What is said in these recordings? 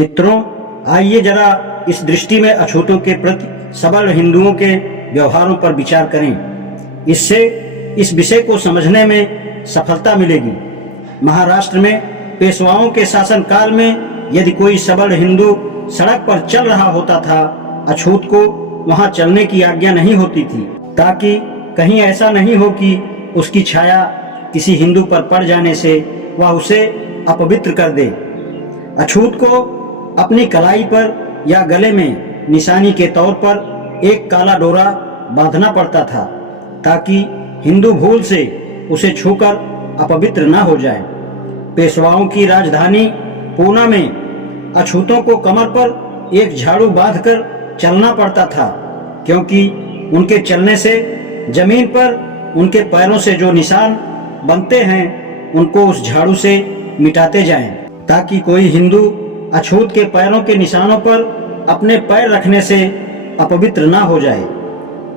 मित्रों, आइए जरा इस दृष्टि में अछूतों के प्रति सबल हिंदुओं के व्यवहारों पर विचार करें। इससे इस विषय को समझने में सफलता मिलेगी। महाराष्ट्र में पेशवाओं के शासन काल में यदि कोई सबल हिंदू सड़क पर चल रहा होता था, अछूत को वहां चलने की आज्ञा नहीं होती थी, ताकि कहीं ऐसा नहीं हो कि उसकी छाया किसी हिंदू पर पड़ जाने से वह उसे अपवित्र कर दे। अछूत को अपनी कलाई पर या गले में निशानी के तौर पर एक काला डोरा बांधना पड़ता था, ताकि हिंदू भूल से उसे छूकर अपवित्र न हो जाए। पेशवाओं की राजधानी पूना में अछूतों को कमर पर एक झाड़ू बांधकर चलना पड़ता था, क्योंकि उनके चलने से जमीन पर उनके पैरों से जो निशान बनते हैं उनको उस झाड़ू से मिटाते जाएं, ताकि कोई हिंदू अछूत के पैरों के निशानों पर अपने पैर रखने से अपवित्र ना हो जाए।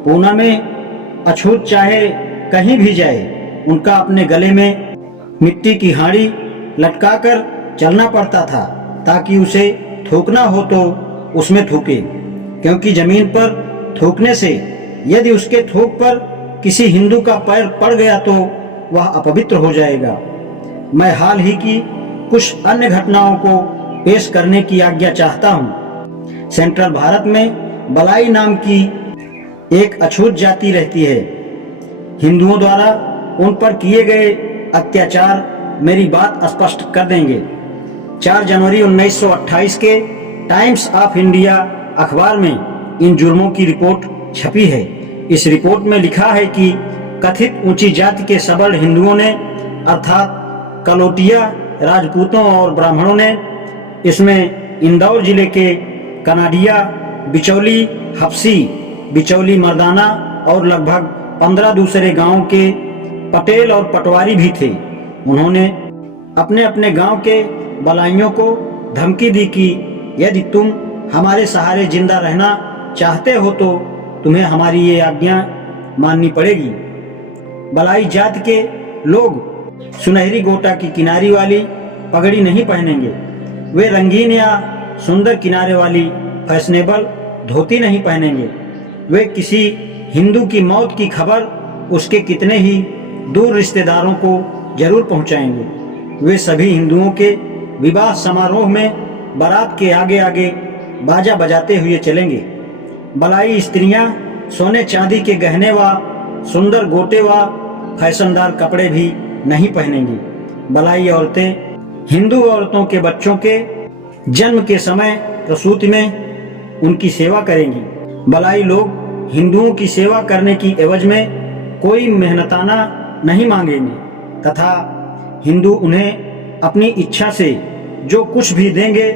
पूना में अछूत चाहे कहीं भी जाए, उनका अपने गले में मिट्टी की हांडी लटकाकर चलना पड़ता था, ताकि उसे थूकना हो तो उसमें थूके, क्योंकि जमीन पर थूकने से यदि उसके थूक पर किसी हिंदू का पैर पड़ गया तो वह अपवित्र हो जाएगा। मैं हाल ही की कुछ अन्य घटनाओं को पेश करने की आज्ञा चाहता हूँ। सेंट्रल भारत में बलाई नाम की एक अछूत जाति रहती है। हिंदुओं द्वारा उन पर किए गए अत्याचार मेरी बात स्पष्ट कर देंगे। 4 जनवरी 1928 के टाइम्स ऑफ इंडिया अखबार में इन जुर्मों की रिपोर्ट छपी है। इस रिपोर्ट में लिखा है कि कथित ऊंची जाति के सबल हिंदुओं ने, अर्थात कलोटिया राजपूतों और ब्राह्मणों ने, इसमें इंदौर जिले के कनाडिया, बिचौली, हफ्सी, बिचौली मर्दाना और लगभग 15 दूसरे गांवों के पटेल और पटवारी भी थे। उन्होंने अपने अपने गांव के बलाइयों को धमकी दी कि यदि तुम हमारे सहारे जिंदा रहना चाहते हो तो तुम्हें हमारी ये आज्ञा माननी पड़ेगी। बलाई जाति के लोग सुनहरी गोटा की किनारी वाली पगड़ी नहीं पहनेंगे। वे रंगीन या सुंदर किनारे वाली फैशनेबल धोती नहीं पहनेंगे। वे किसी हिंदू की मौत की खबर उसके कितने ही दूर रिश्तेदारों को जरूर पहुंचाएंगे। वे सभी हिंदुओं के विवाह समारोह में बारात के आगे आगे बाजा बजाते हुए चलेंगे। बलाई स्त्रियां सोने चांदी के गहने व सुंदर गोटे व फैशनदार कपड़े भी नहीं पहनेंगी। बलाई औरतें हिंदू औरतों के बच्चों के जन्म के समय प्रसूति में उनकी सेवा करेंगी। बलाई लोग हिंदुओं की सेवा करने की एवज में कोई मेहनताना नहीं मांगेंगे तथा हिंदू उन्हें अपनी इच्छा से जो कुछ भी देंगे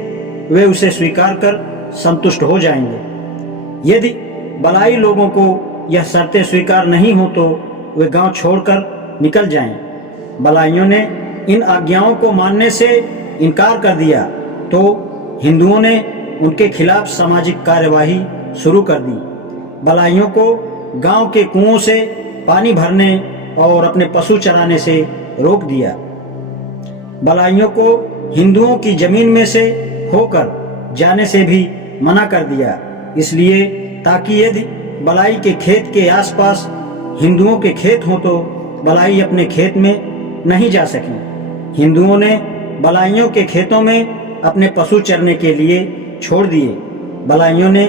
वे उसे स्वीकार कर संतुष्ट हो जाएंगे। यदि बलाई लोगों को यह शर्तें स्वीकार नहीं हो तो वे गांव छोड़कर निकल जाएं। बलाइयों ने इन आज्ञाओं को मानने से इनकार कर दिया तो हिंदुओं ने उनके खिलाफ सामाजिक कार्यवाही शुरू कर दी। बलाइयों को गांव के कुओं से पानी भरने और अपने पशु चराने से रोक दिया। बलाइयों को हिंदुओं की जमीन में से होकर जाने से भी मना कर दिया, इसलिए ताकि यदि बलाई के खेत के आसपास हिंदुओं के खेत हो तो बलाई अपने खेत में नहीं जा सकें। हिंदुओं ने बलाइयों के खेतों में अपने पशु चरने के लिए छोड़ दिए। बलाइयों ने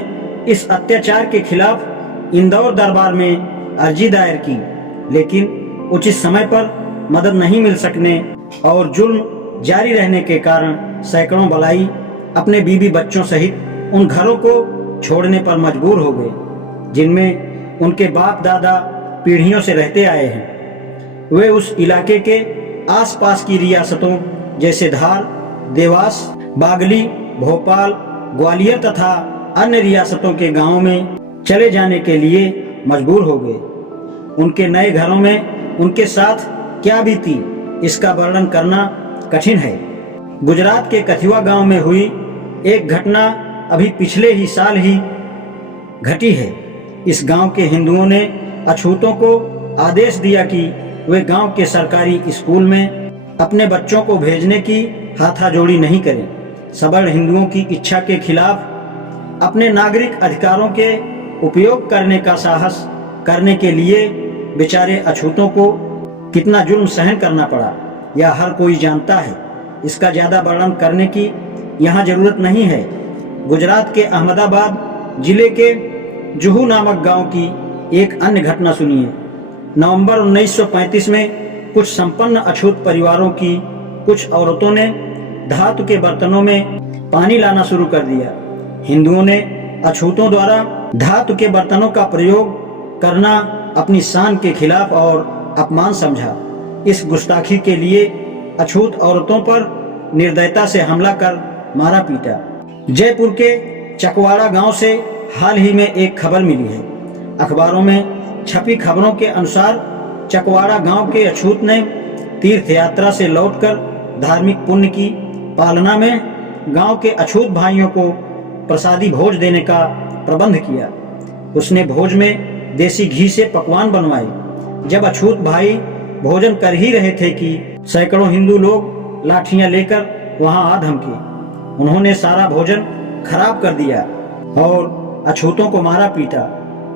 इस अत्याचार के खिलाफ इंदौर दरबार में अर्जी दायर की, लेकिन उचित समय पर मदद नहीं मिल सकने और जुल्म जारी रहने के कारण सैकड़ों बलाई अपने बीबी बच्चों सहित उन घरों को छोड़ने पर मजबूर हो गए जिनमें उनके बाप दादा पीढ़ियों से रहते आए हैं। वे उस इलाके के आसपास की रियासतों जैसे धार, देवास, बागली, भोपाल, ग्वालियर तथा अन्य रियासतों के गांवों में चले जाने के लिए मजबूर हो गए। उनके नए घरों में उनके साथ क्या बीती इसका वर्णन करना कठिन है। गुजरात के कथिवा गांव में हुई एक घटना अभी पिछले ही साल ही घटी है। इस गांव के हिंदुओं ने अछूतों को आदेश दिया कि वे गांव के सरकारी स्कूल में अपने बच्चों को भेजने की हाथाजोड़ी नहीं करें, सबल हिंदुओं की इच्छा के खिलाफ अपने नागरिक अधिकारों के उपयोग करने का साहस करने के लिए बेचारे अछूतों को कितना जुल्म सहन करना पड़ा, यह हर कोई जानता है। इसका ज़्यादा वर्णन करने की यहाँ जरूरत नहीं है। गुजरात के अहमदाबाद जिले के जुहू नामक गांव की एक अन्य घटना सुनिए। नवंबर 1935 में कुछ संपन्न अछूत परिवारों की कुछ औरतों ने धातु के बर्तनों में पानी लाना शुरू कर दिया। हिंदुओं ने अछूतों द्वारा धातु के बर्तनों का प्रयोग करना अपनी शान के खिलाफ और अपमान समझा। इस गुस्ताखी के लिए अछूत औरतों पर निर्दयता से हमला कर मारा पीटा। जयपुर के चकवाड़ा गांव से हाल ही में एक खबर मिली है। अखबारों में छपी खबरों के अनुसार चकवाड़ा गांव के अछूत ने तीर्थ यात्रा से लौटकर धार्मिक पुण्य की पालना में गांव के अछूत भाइयों को प्रसादी भोज देने का प्रबंध किया। उसने भोज में देसी घी से पकवान बनवाए। जब अछूत भाई भोजन कर ही रहे थे कि सैकड़ों हिंदू लोग लाठियां लेकर वहां आ धमके। उन्होंने सारा भोजन खराब कर दिया और अछूतों को मारा पीटा।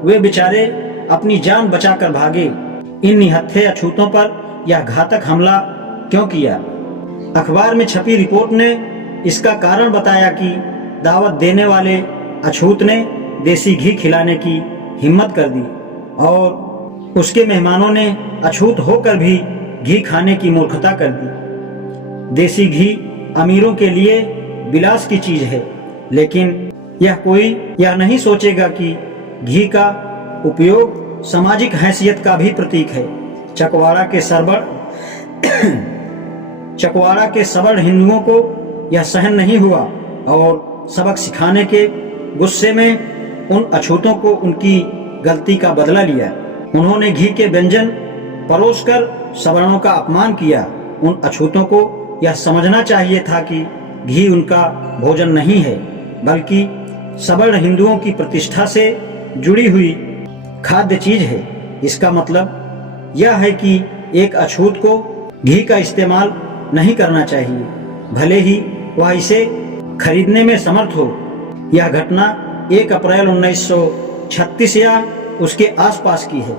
वे बेचारे अपनी जान बचाकर भागे। इन निहत्थे अछूतों पर यह घातक हमला क्यों किया? अखबार में छपी रिपोर्ट ने इसका कारण बताया कि दावत देने वाले अछूत ने देसी घी खिलाने की हिम्मत कर दी और उसके मेहमानों ने अछूत होकर भी घी खाने की मूर्खता कर दी। देसी घी अमीरों के लिए विलास की चीज है, लेकिन यह कोई यह नहीं सोचेगा कि घी का उपयोग सामाजिक हैसियत का भी प्रतीक है। चकवाड़ा के सबल हिंदुओं को यह सहन नहीं हुआ और सबक सिखाने के गुस्से में उन अछूतों को उनकी गलती का बदला लिया। उन्होंने घी के व्यंजन परोसकर सवर्णों का अपमान किया। उन अछूतों को यह समझना चाहिए था कि घी उनका भोजन नहीं है, बल्कि सबल हिंदुओं की प्रतिष्ठा से जुड़ी हुई खाद्य चीज है। इसका मतलब यह है कि एक अछूत को घी का इस्तेमाल नहीं करना चाहिए, भले ही वह इसे खरीदने में समर्थ हो। यह घटना 1 अप्रैल 1936 या उसके आसपास की है।